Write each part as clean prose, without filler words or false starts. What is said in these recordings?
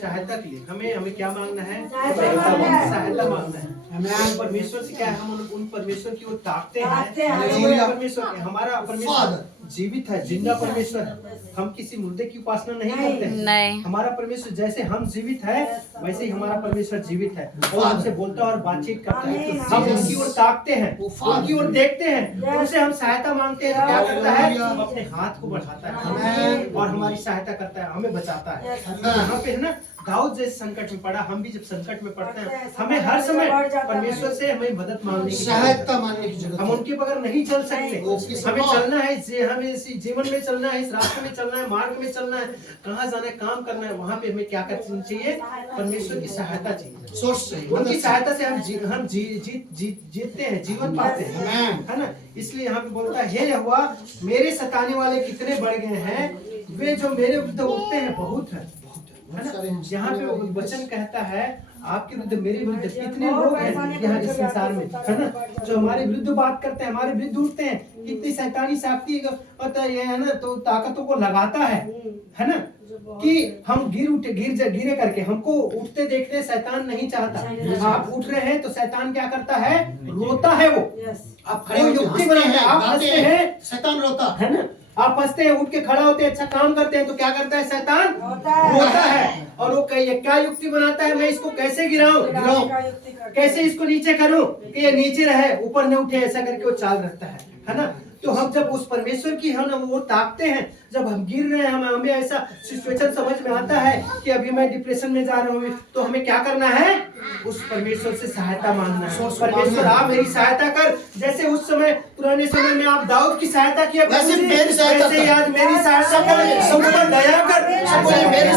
सहायता के लिए हमें क्या मांगना है? सहायता मांगना है। हमें परमेश्वर से क्या है, हम उन परमेश्वर की ओर ताकते हैं। परमेश्वर हमारा परमेश्वर जीवित है, जिंदा परमेश्वर है। हम किसी मुर्दे की उपासना नहीं करते हैं। नहीं। हमारा परमेश्वर जैसे हम जीवित है वैसे ही हमारा परमेश्वर जीवित है और हमसे बोलता है और बातचीत करता है। हम उनकी ओर ताकते हैं, उनकी ओर देखते हैं, उनसे हम सहायता मांगते हैं। तो क्या करता है? वो अपने हाथ को बढ़ाता है और हमारी सहायता करता है, हमें बचाता है। यहाँ पे है ना, दाऊद जैसे संकट में पड़ा, हम भी जब संकट में पड़ते हैं हमें हर समय परमेश्वर से हमें मदद मांगने की सहायता मांगने की जरूरत। हम उनके बगैर नहीं चल सकते। हमें चलना है, हमें इस जीवन में चलना है, इस रास्ते में चलना है, मार्ग में चलना है, कहाँ जाना है, काम करना है, वहाँ पे हमें क्या करना चाहिए? परमेश्वर की सहायता चाहिए, सोच से। उनकी सहायता से हम जीतते हैं, जीवन पाते हैं, है ना। इसलिए यहाँ पे बोलता है, हे यहोवा मेरे सताने वाले कितने बढ़ गए हैं, वे जो मेरे विरुद्ध उठते हैं बहुत है ना। यहाँ पे वचन कहता है आपके विरुद्ध मेरे विरुद्ध कितने लोग हैं यहाँ इस संसार में, है ना, जो हमारे विरुद्ध बात करते हैं, हमारे विरुद्ध उठते हैं। कितनी शैतानी शक्ति ये है ना, तो ताकतों को लगाता है ना, कि हम गिरे करके हमको उठते देखते शैतान नहीं चाहता। आप उठ रहे हैं तो शैतान क्या करता है? रोता है। वो आप खड़े युक्ति बनाते हैं, आप हंसते हैं, शैतान रोता है ना। आप हंसते हैं, उठ के खड़ा होते हैं, अच्छा काम करते हैं, तो क्या करता है? शैतान रोता है। और वो क्या युक्ति बनाता है? मैं इसको कैसे गिराऊं, कैसे इसको नीचे करूं कि ये नीचे रहे, ऊपर न उठे, ऐसा करके वो चाल रखता है ना। तो हम जब उस परमेश्वर की हम वो ताकते हैं, जब हम गिर रहे हैं, हमें ऐसा सिचुएशन समझ में आता है कि अभी मैं डिप्रेशन में जा रहा हूँ, तो हमें क्या करना है? उस परमेश्वर से सहायता मांगना है। परमेश्वर आप मेरी सहायता कर, जैसे उस समय पुराने समय में आप दाऊद की सहायता किया, वैसे आज मेरी सहायता कर, सब पर दया कर, मेरी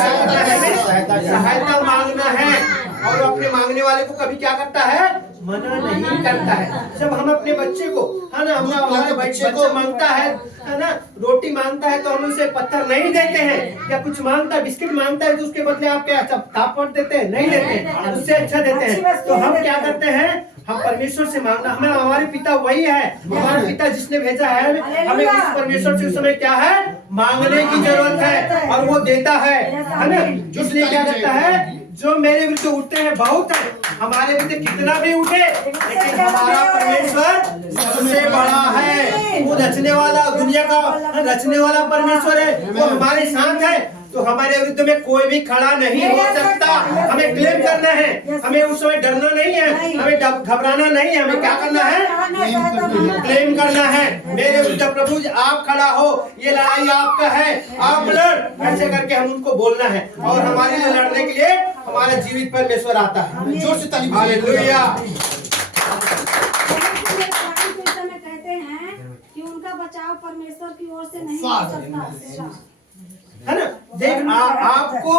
सहायता मांगना है। और अपने मांगने वाले को कभी क्या करता है? मना नहीं करता है। जब हम अपने बच्चे को, है ना, हमारे बच्चे को मांगता है ना, रोटी मांगता है, तो हम उसे पत्थर नहीं देते हैं, या कुछ मांगता है, बिस्किट मांगता है, तो उसके बदले आप क्या थापड़ देते हैं? नहीं देते हैं, उससे अच्छा देते हैं। तो हम क्या करते हैं? हम परमेश्वर से मांगना, हमें हमारे पिता वही है, हमारा पिता जिसने भेजा है, हमें उस परमेश्वर से उस समय क्या है? मांगने की जरूरत है, और वो देता है ना। इसलिए क्या करता है? जो मेरे विरुद्ध उठते हैं बहुत है, हमारे विरुद्ध कितना भी उठे, लेकिन हमारा परमेश्वर सबसे बड़ा है। वो रचने वाला, दुनिया का रचने वाला परमेश्वर है, वो हमारे साथ है। तो हमारे विरुद्ध में कोई भी खड़ा नहीं हो सकता। हमें क्लेम करना है, हमें उस समय डरना नहीं है, हमें घबराना नहीं है, हमें क्या करना है? क्लेम करना है। मेरे विरुद्ध प्रभु आप खड़ा हो, ये लड़ाई आपका है, आप लड़, ऐसे करके हम उनको बोलना है। और हमारे लिए लड़ने के लिए हमारा जीवित परमेश्वर आता है। जोर से ताली बजाइए। हालेलुया। कहते हैं कि उनका बचाव परमेश्वर की ओर से नहीं हो सकता, है ना। देख आपको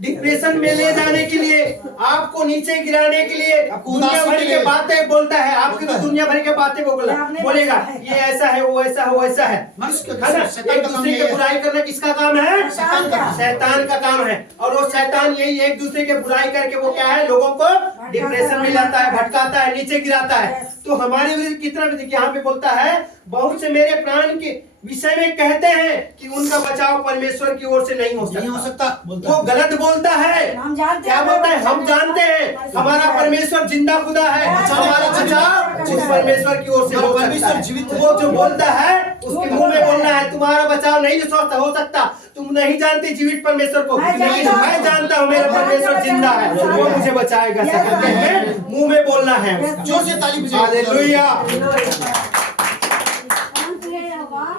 डिप्रेशन में ले जाने के लिए, आपको नीचे गिराने के लिए दुनिया भर की बातें बोलता है। आपकी तो दुनिया भर की बातें बोलेगा, ये ऐसा है, वो ऐसा है, वो ऐसा है ना। एक दूसरे की बुराई करना किसका काम है? शैतान का काम है। और वो शैतान यही एक दूसरे की बुराई करके वो क्या है? लोगों को डिप्रेशन में लाता है, भटकाता है, नीचे गिराता है। तो हमारे विरुद्ध कितना भी देखिए, यहाँ पे बोलता है, बहुत से मेरे प्राण के विषय में कहते हैं कि उनका बचाव परमेश्वर की ओर से नहीं हो सकता। वो गलत बोलता है। क्या बोलता है? हम जानते हैं हमारा परमेश्वर जिंदा खुदा है, हमारा बचाव उस परमेश्वर की ओर से हो सकता है। वो जो बोलता है उसके मुंह में बोलना है, तुम्हारा बचाव नहीं हो सकता, तुम नहीं जानती जीवित परमेश्वर को, लेकिन मैं जानता हूँ मेरा परमेश्वर जिंदा है, वो मुझे बचाएगा। मुंह में बोलना है। जोर से ताली बजाइए। हालेलुया।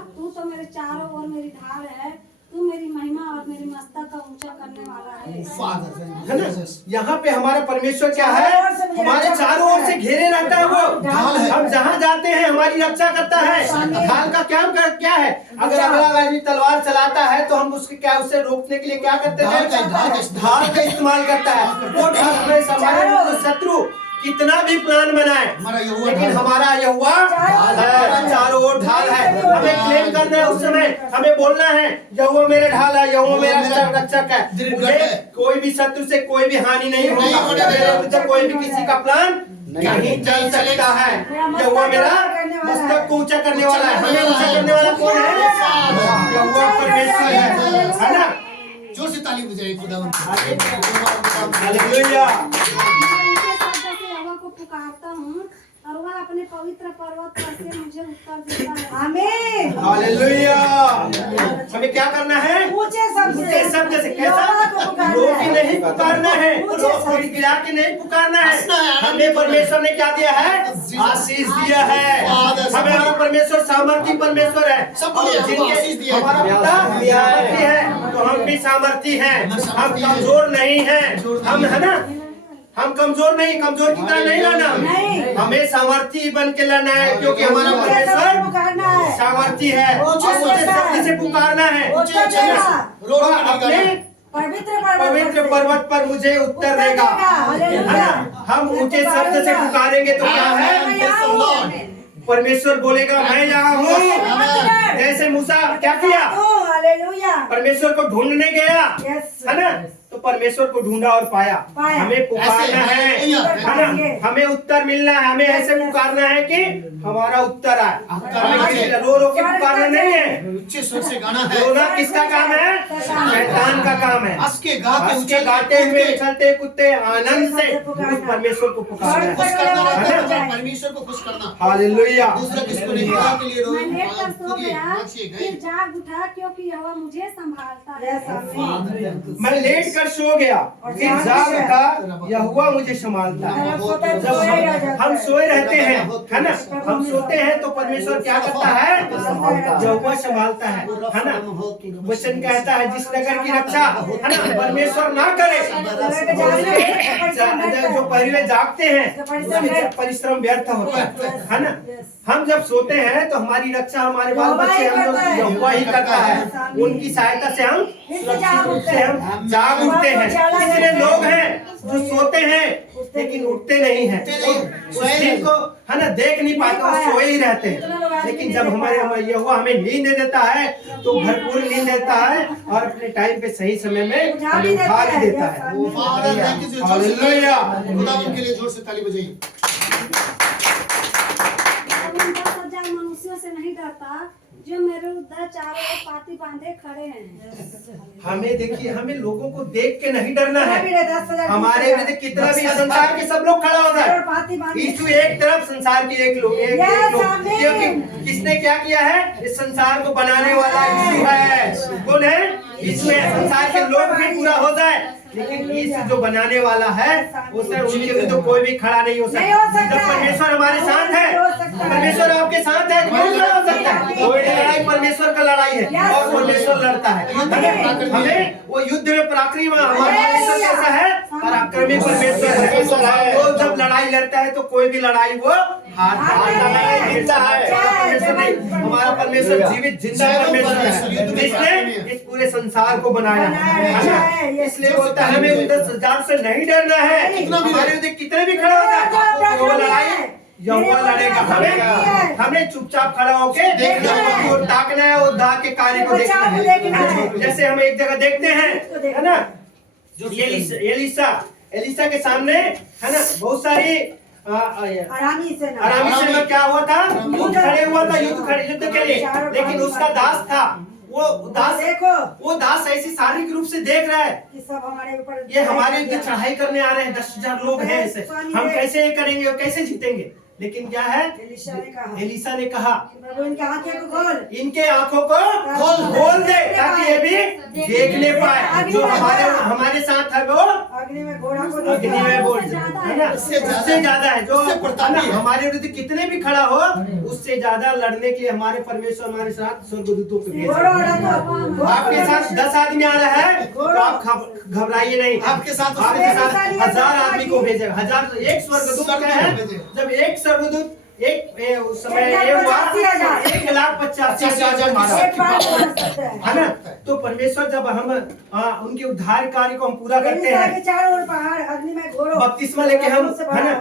तू तो मेरे चारों ओर मेरी ढाल है, तू मेरी महिमा और मेरी मस्तक का ऊंचा करने वाला है ना। यहाँ पे हमारा परमेश्वर क्या है? हमारे चारों ओर से घेरे रहता है। वो हम जहाँ जाते हैं हमारी रक्षा करता है। ढाल का क्या है? अगर अगला आदमी तलवार चलाता है तो हम उससे रोकने के लिए क्या करते हैं? ढाल का इस्तेमाल करता है। वो ढाल हमारे शत्रु कितना भी प्लान बनाए, लेकिन हमारा यहोवा चारों ओर ढाल है। हमें क्लेम करना है, उस समय हमें बोलना है, यहोवा मेरा ढाल है, यहोवा मेरा रक्षक है। मुझे कोई भी शत्रु से कोई भी हानि नहीं होगा, कोई भी किसी का प्लान नहीं चल सकता है। यहोवा मेरा मस्तक को ऊंचा करने वाला है। हमें ऊंचा करने वाला कौन है? यहोवा परमेश्वर है ना। जोर से ताली बजाइए खुदावन की। हालेलुया। उनके शब्द से यहोवा को पुकारता हूँ और वह अपने पवित्र पर्वत पर से मुझे उत्तर देता है। आमीन। हालेलुया। हमें क्या करना है? ऊंचे शब्द से कैसा? रो के नहीं पुकारना है, गिरा के नहीं पुकारना है। हमें परमेश्वर ने क्या दिया है? आशीष दिया है। हमें परमेश्वर सामर्थी परमेश्वर है। जिनके हमारा पिता सामर्थी है तो हम भी सामर्थी हैं। हम कमजोर नहीं हैं। हम है ना, हम कमजोर नहीं, कमजोर की तरह नहीं लाना, हमें सामर्थी बन के लाना है, क्योंकि हमारा परमेश्वर सामर्थी है। शब्द से पुकारना है। अपने पवित्र पर्वत पर मुझे उत्तर देगा। हम ऊंचे शब्द से पुकारेंगे तो क्या है? परमेश्वर बोलेगा मैं यहाँ हूँ। जैसे मूसा क्या किया? परमेश्वर को ढूंढने गया, है ना, तो परमेश्वर को ढूंढा और पाया। हमें पुकारना है ना, हमें उत्तर मिलना है। हमें ऐसे पुकारना है कि हमारा उत्तर आए। हमें रो रो के पुकारना नहीं है। उच्च स्वर से गाना है। रोना किसका काम है? शैतान का काम है। उसके गाते हुए उछलते कूदते आनंद से उस परमेश्वर को पुकारना खुश करना है। रहता है, परमेश्वर को खुश करना। हालेलुया। दूसरा किसको नहीं, खुदा के लिए मैं लेट कर सो रोइए, गया, नाचिए, फिर गाइए। जाग उठा क्योंकि यहोवा मुझे संभालता है। मैं लेट कर सो गया, फिर जाग उठा, यहोवा मुझे संभालता है। जब हम सोए रहते हैं, है ना, हम सोते हैं तो परमेश्वर क्या करता है? यहोवा संभालता है ना। वचन कहता है जिस नगर की रक्षा, है ना, परमेश्वर ना करे, जो परिवार जागते हैं परिश्रम व्यर्थ होता है ना। हम जब सोते हैं तो हमारी रक्षा हमारे बाल बच्चे हम लोग यहोवा ही करता है। उनकी सहायता से हम सुरक्षित रूप से हम जाग उठते हैं। इसलिए लोग हैं जो सोते हैं लेकिन उठते नहीं हैं, उस दिन को, है ना, देख नहीं पाते, वो सोए ही रहते हैं। लेकिन जब हमारे यहोवा हमें नींद दे देता है तो भरपूर नींद देता है और अपने टाइम पे सही समय में हमें उठा भी देता है। हालेलुया। खुदावन के लिए जोर से ताली बजाइए। मनुष्यों से नहीं डरता जो मेरे उधर चारों ओर पाती बांधे खड़े हैं। हमें देखिए, हमें लोगों को देख के नहीं डरना है। हमारे में कितना भी संसार के सब लोग खड़ा हो जाए, यीशु एक तरफ, संसार के एक लोग, क्योंकि किसने क्या किया है? इस संसार को बनाने वाला यीशु है। कौन है? यीशु है। संसार के लोग भी पूरा हो जाए, लेकिन यीशु जो बनाने वाला है उससे उनके लिए तो कोई भी खड़ा नहीं हो सकता। जब परमेश्वर हमारे साथ है, परमेश्वर आपके साथ है, कौन खड़ा हो सकता है? कोई लड़ाई परमेश्वर का लड़ाई है और परमेश्वर लड़ता है। हमें वो युद्ध में पराक्रमी, हमारा परमेश्वर कैसा है? पराक्रमी परमेश्वर है। वो जब लड़ाई लड़ता है तो कोई भी लड़ाई वो हारता है। हमारा परमेश्वर जीवित जिंदा परमेश्वर है, जिसने इस पूरे संसार को बनाया है। इसलिए बोलता है हमें उधर से नहीं डरना है। हमारे उधर कितने भी खड़ा होता है वो लड़ाई यहोवा लड़ेगा। हमें चुपचाप खड़ा होके देखना है और ताकना है और दाग के कार्य को देखना है। जैसे हम एक जगह देखते हैं, है ना, एलिसा के सामने, है ना, बहुत सारी आरामी सेना क्या हुआ था? युद्ध खड़े हुआ था, युद्ध के लिए। लेकिन उसका दास था, वो दास ऐसी शारीरिक रूप से देख रहा है कि सब हमारे ऊपर, ये हमारे ऊपर चढ़ाई करने आ रहे हैं, 10,000 लोग हैं ऐसे, हम कैसे ये करेंगे और कैसे जीतेंगे? लेकिन क्या है? एलिसा ने कहा इनके आंखों को खोल दे ताकि ये भी देखने पाए। जो हमारे साथ है वो अग्नि में बोल, है ना, उससे ज्यादा है। जो हमारे विरुद्ध कितने भी खड़ा हो, उससे ज्यादा लड़ने के लिए हमारे परमेश्वर हमारे साथ स्वर्गदूतों को भेजा। आपके साथ 10 आदमी आ रहा है तो आप घबराइए नहीं। आपके साथ 1000 आदमी को भेजेगा। 1000 एक स्वर्गदूत का है। जब एक स्वर्गदूत एक उस समय ये हुआ 1,85,000 मारा, है ना। तो परमेश्वर जब हम उनके उद्धार कार्य को हम पूरा करते हैं, बपतिस्मा लेके हम, है ना,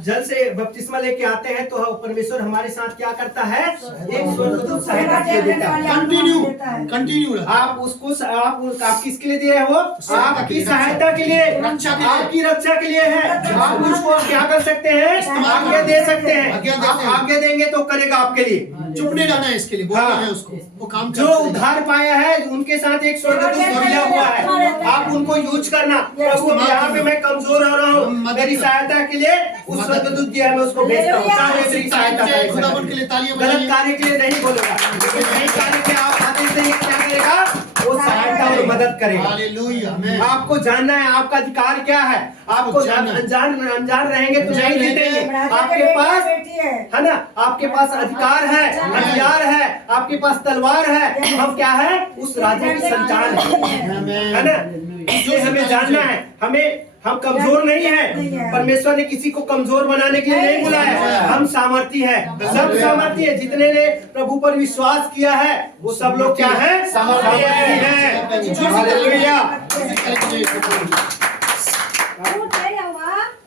जल से बपतिस्मा लेके आते हैं तो परमेश्वर हमारे साथ क्या करता है? एक स्वर्गदूत सहायता के लिए देता है। कंटिन्यू आप उसको आप किसके लिए दिए हैं? वो आपकी सहायता के लिए, आपकी रक्षा के लिए है। आप उसको क्या कर सकते हैं? आज्ञा दे सकते हैं। आप आगे देंगे तो करेगा आपके लिए। चुप नहीं रहना है इसके लिए, बोलना है उसको, वो काम जो उद्धार पाया है उनके साथ एक स्वर्गदूत जुड़ा हुआ है। उनको यूज करना। प्रभु यहाँ पे मैं कमजोर हो रहा हूँ, मेरी सहायता के लिए उस स्वर्गदूत दिया, मैं उसको भेजता हूँ, चाहे मेरी सहायता करे। खुदावन के लिए तालियां गलत बजाइए। कार्य के लिए नहीं बोलेगा, लेकिन सही कार्य के आप आते से क्या करेगा, वो सहायता और मदद करेगा। हालेलुया, आमेन। आपको जानना है आपका अधिकार क्या है। आपको अनजान रहेंगे तो नहीं जीतेंगे। आपके पास है ना, आपके पास अधिकार है, हथियार है, आपके पास तलवार है। हम क्या है, उस राजा की संतान है ना। इसलिए हमें जानना है, हम कमजोर नहीं है। परमेश्वर ने किसी को कमजोर बनाने के लिए नहीं बुलाया। हम सामर्थी है, सब सामर्थी है। जितने ने प्रभु पर विश्वास किया है वो सब लोग क्या है, सामर्थी है। हालेलुया।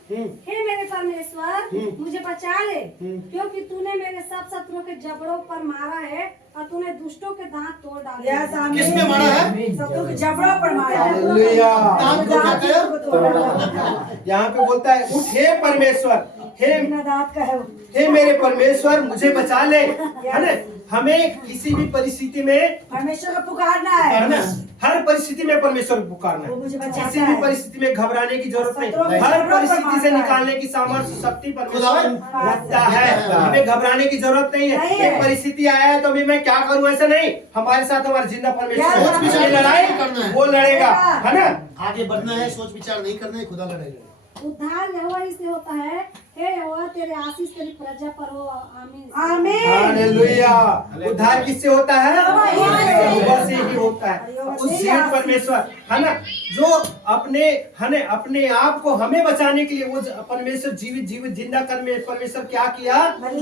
हे मेरे परमेश्वर, मुझे बचा ले, क्योंकि तूने मेरे सब शत्रुओं के जबड़ों पर मारा है और तूने दुष्टों के दांत तोड़ डाले हैं। किसमें मारा है? शत्रु के जबड़ों पर मारा है। हालेलुया। दांत को कहते हैं। यहाँ पे बोलता है, उठ हे परमेश्वर, दांत का है। हे मेरे परमेश्वर मुझे बचा ले, है ना। हमें किसी भी परिस्थिति में परमेश्वर को पुकारना है ना, हर परिस्थिति में परमेश्वर को पुकारना है। किसी भी परिस्थिति में घबराने की जरूरत नहीं। हर परिस्थिति से निकालने की सामर्थ्य शक्ति परमेश्वर रखता है। हमें घबराने की जरूरत नहीं है। एक परिस्थिति आया है तो अभी मैं क्या करूं, ऐसा नहीं। हमारे साथ हमारा जिंदा परमेश्वर है, लड़ाई वो लड़ेगा, है ना। आगे बढ़ना है, सोच विचार नहीं करना है, खुदा लड़ेगा। उद्धार यहोवा ही से होता है। हे यहोवा तेरे आशीष तेरी प्रजा पर हो। आमीन आमीन। हालेलुया। उद्धार किससे होता है, यहोवा से ही होता है। उस जीवित परमेश्वर, है ना, जो अपने आप को हमें बचाने के लिए वो परमेश्वर जीवित जिंदा कर परमेश्वर क्या किया,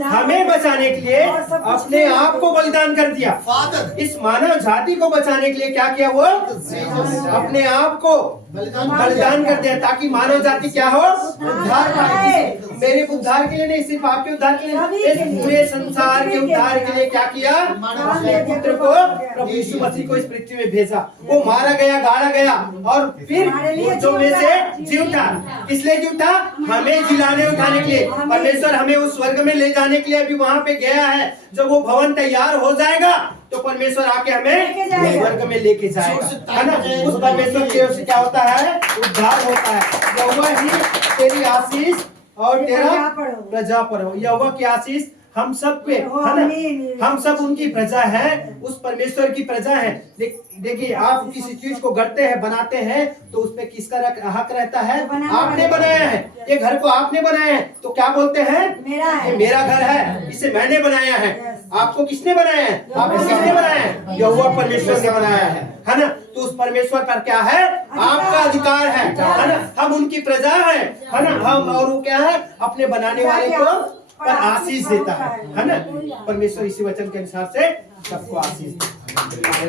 हमें बचाने के लिए अपने आप को बलिदान कर दिया। फादर इस मानव जाति को बचाने के लिए क्या किया, वो अपने आप को बलिदान कर दिया, ताकि मानव जाति क्या हो, उद्धार पाए। मेरे उद्धार के लिए नहीं, सिर्फ आपके उद्धार के लिए, इस पूरे संसार के उद्धार के लिए क्या किया, अपने पुत्र को, प्रभु यीशु मसीह को इस पृथ्वी में भेजा। वो मारा गया, गाड़ा गया और फिर मुर्दों में से जी उठा। इसलिए जी उठा, हमें जिलाने उठाने के लिए। परमेश्वर हमें उस स्वर्ग में ले जाने के लिए अभी वहाँ पे गया है। जब वो भवन तैयार हो जाएगा तो परमेश्वर आके हमें स्वर्ग में लेके जाएगा, है ना। उस परमेश्वर की ओर से क्या होता है, उद्धार होता है। यहोवा ही तेरी आशीष और तेरा प्रजा पर हो। यहोवा की आशीष हम सब पे, है ना। हम सब उनकी प्रजा है, उस परमेश्वर की प्रजा है। देखिए, आप किसी चीज को गढ़ते हैं, बनाते हैं तो उसमें किसका हक रहता है, आपने बनाया है। ये घर को आपने बनाया है तो क्या बोलते हैं, ये मेरा घर है, इसे मैंने बनाया है। आपको किसने बनाया है, आपको किसने बनाया है, यहोवा परमेश्वर ने बनाया है ना। तो उस परमेश्वर पर क्या है, आपका अधिकार है ना। हम उनकी प्रजा है ना। हम और वो क्या है, अपने बनाने वाले को पर आशीष देता है ना। परमेश्वर इसी वचन के अनुसार से सबको आशीष देता है।